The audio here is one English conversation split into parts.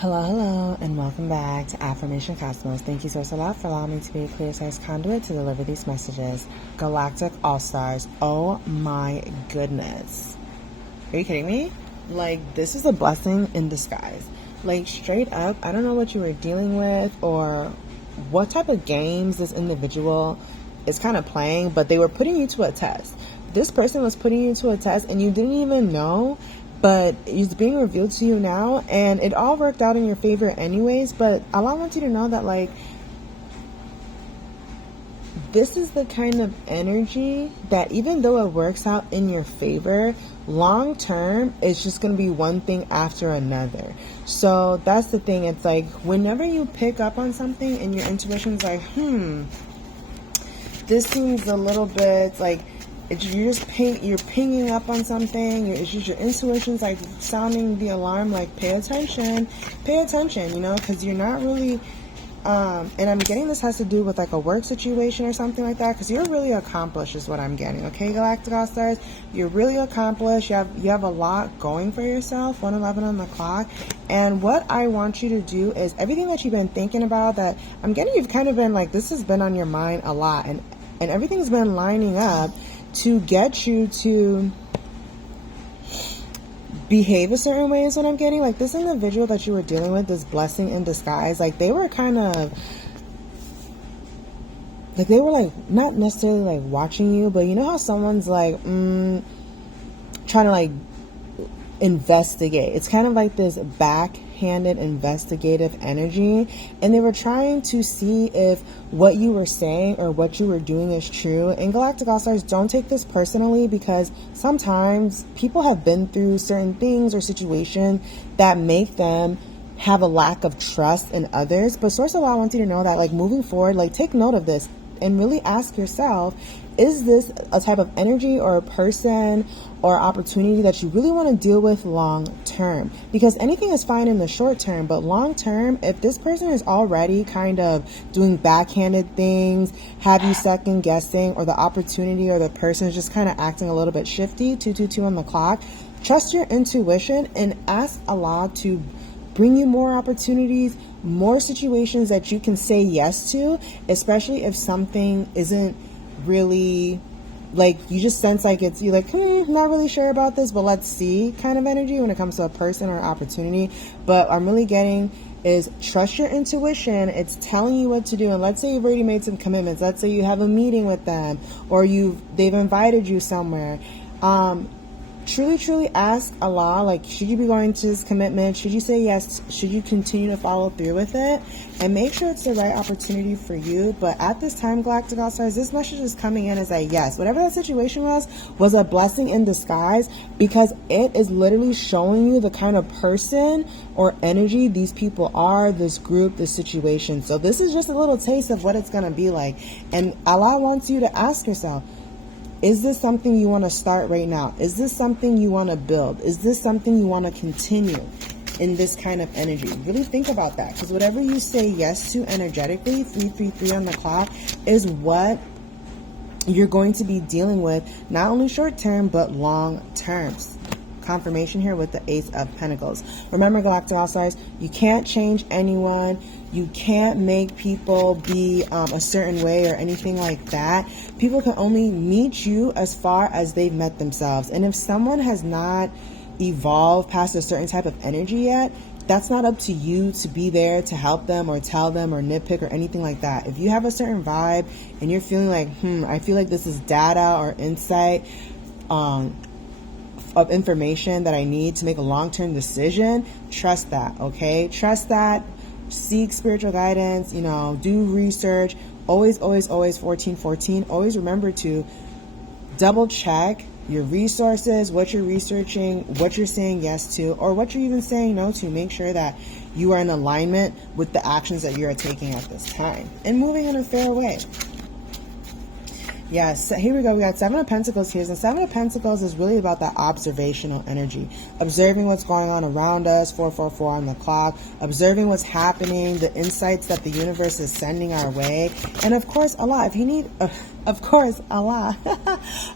Hello, hello, and welcome back to Affirmation Cosmos. Thank you so much for allowing me to be a clear-sized conduit to deliver these messages. Galactic All-Stars, oh my goodness. Are you kidding me? Like, this is a blessing in disguise. Like, straight up, I don't know what you were dealing with or what type of games this individual is kind of playing, but they were putting you to a test. This person was putting you to a test and you didn't even know, but it's being revealed to you now, and it all worked out in your favor anyways. But Allah wants you to know that, like, this is the kind of energy that even though it works out in your favor, long term, it's just going to be one thing after another. So that's the thing. It's like whenever you pick up on something and your intuition's like, this seems a little bit like, you're pinging up on something. It's just your intuition's like sounding the alarm, like pay attention, you know, because you're not really, and I'm getting this has to do with like a work situation or something like that, because you're really accomplished is what I'm getting. Okay, Galactic All Stars, you're really accomplished. You have a lot going for yourself. 1:11 on the clock. And what I want you to do is everything that you've been thinking about, that I'm getting, you've kind of been like, this has been on your mind a lot, and everything's been lining up to get you to behave a certain way is what I'm getting. Like, this individual that you were dealing with, this blessing in disguise, like they were kind of like, they were like not necessarily like watching you, but you know how someone's like trying to like investigate. It's kind of like this backhanded investigative energy, and they were trying to see if what you were saying or what you were doing is true. And Galactic All-Stars, don't take this personally, because sometimes people have been through certain things or situations that make them have a lack of trust in others. But Source of Law wants you to know that, like, moving forward, like, take note of this and really ask yourself, is this a type of energy or a person or opportunity that you really want to deal with long term? Because anything is fine in the short term, but long term, if this person is already kind of doing backhanded things, have you second guessing, or the opportunity or the person is just kind of acting a little bit shifty, 222 on the clock, trust your intuition and ask Allah to bring you more opportunities, more situations that you can say yes to, especially if something isn't really, like, you just sense like it's, you're like, not really sure about this, but let's see kind of energy when it comes to a person or an opportunity. But I'm really getting is trust your intuition. It's telling you what to do. And let's say you've already made some commitments. Let's say you have a meeting with them, or they've invited you somewhere. Truly ask Allah, like, should you be going to this commitment? Should you say yes? Should you continue to follow through with it? And make sure it's the right opportunity for you. But at this time, Galactic All-Stars, this message is coming in as a yes. Whatever that situation was a blessing in disguise, because it is literally showing you the kind of person or energy these people are, this group, this situation. So this is just a little taste of what it's going to be like. And Allah wants you to ask yourself, is this something you want to start right now? Is this something you want to build? Is this something you want to continue in this kind of energy? Really think about that, because whatever you say yes to energetically, 333 on the clock, is what you're going to be dealing with, not only short term, but long terms. Confirmation here with the Ace of Pentacles. Remember, Galactic All-Stars, you can't change anyone. You can't make people be a certain way or anything like that. People can only meet you as far as they've met themselves. And if someone has not evolved past a certain type of energy yet, that's not up to you to be there to help them or tell them or nitpick or anything like that. If you have a certain vibe and you're feeling like, I feel like this is data or insight of information that I need to make a long-term decision, trust that, okay? Trust that. Seek spiritual guidance, do research. Always 1414. Always remember to double check your resources, what you're researching, what you're saying yes to, or what you're even saying no to. Make sure that you are in alignment with the actions that you're taking at this time and moving in a fair way. Yes, here we go. We got Seven of Pentacles here. And Seven of Pentacles is really about that observational energy. Observing what's going on around us, 444 on the clock. Observing what's happening, the insights that the universe is sending our way. And of course, Allah, if you need, of course, Allah.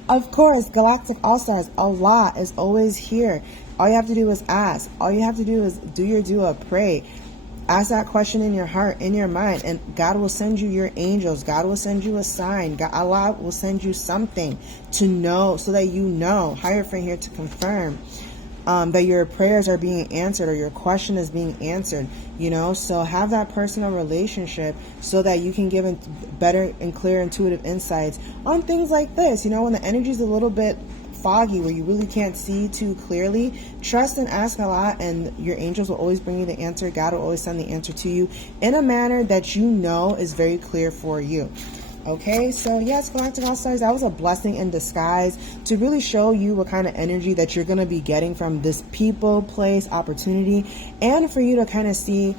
Of course, Galactic All-Stars, Allah is always here All you have to do is ask. All you have to do is do your dua, pray. Ask that question in your heart, in your mind, and God will send you your angels. God will send you a sign. God, Allah will send you something to know, so that you know. Higher friend here to confirm that your prayers are being answered, or your question is being answered. So have that personal relationship so that you can give better and clear intuitive insights on things like this. When the energy is a little bit foggy, where you really can't see too clearly, trust and ask Allah, and your angels will always bring you the answer. God will always send the answer to you in a manner that is very clear for you. Okay, so yes, Galactic All-Stars, that was a blessing in disguise to really show you what kind of energy that you're going to be getting from this people, place, opportunity, and for you to kind of see,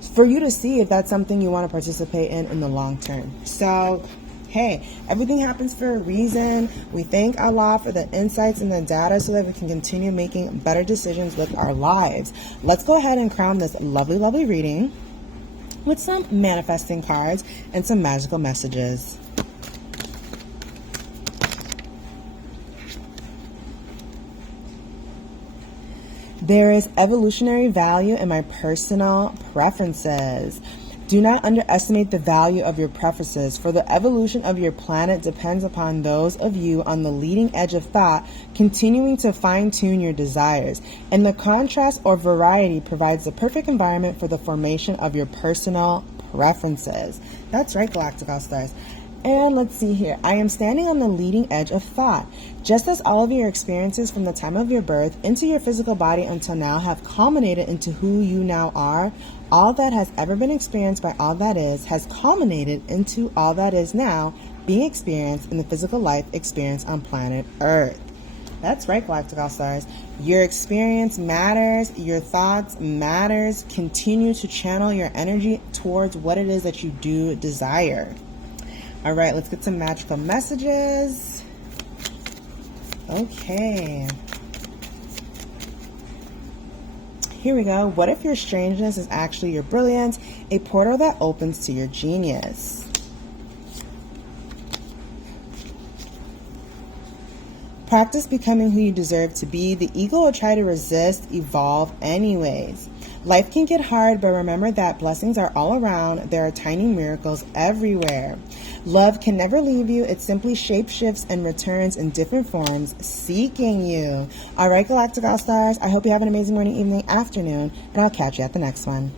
if that's something you want to participate in the long term. So hey, everything happens for a reason. We thank Allah for the insights and the data so that we can continue making better decisions with our lives. Let's go ahead and crown this lovely, lovely reading with some manifesting cards and some magical messages. There is evolutionary value in my personal preferences. Do not underestimate the value of your preferences, for the evolution of your planet depends upon those of you on the leading edge of thought continuing to fine-tune your desires, and the contrast or variety provides the perfect environment for the formation of your personal preferences. That's right, Galactic All-Stars. And let's see here. I am standing on the leading edge of thought. Just as all of your experiences from the time of your birth into your physical body until now have culminated into who you now are, all that has ever been experienced by all that is has culminated into all that is now being experienced in the physical life experience on planet Earth. That's right, Galactic All-Stars. Your experience matters. Your thoughts matters. Continue to channel your energy towards what it is that you do desire. All right, let's get some magical messages. Okay. Here we go. What if your strangeness is actually your brilliance, a portal that opens to your genius? Practice becoming who you deserve to be. The ego will try to resist, evolve anyways. Life can get hard, but remember that blessings are all around. There are tiny miracles everywhere. Love can never leave you. It simply shapeshifts and returns in different forms, seeking you. All right, Galactic All-Stars, I hope you have an amazing morning, evening, afternoon, and I'll catch you at the next one.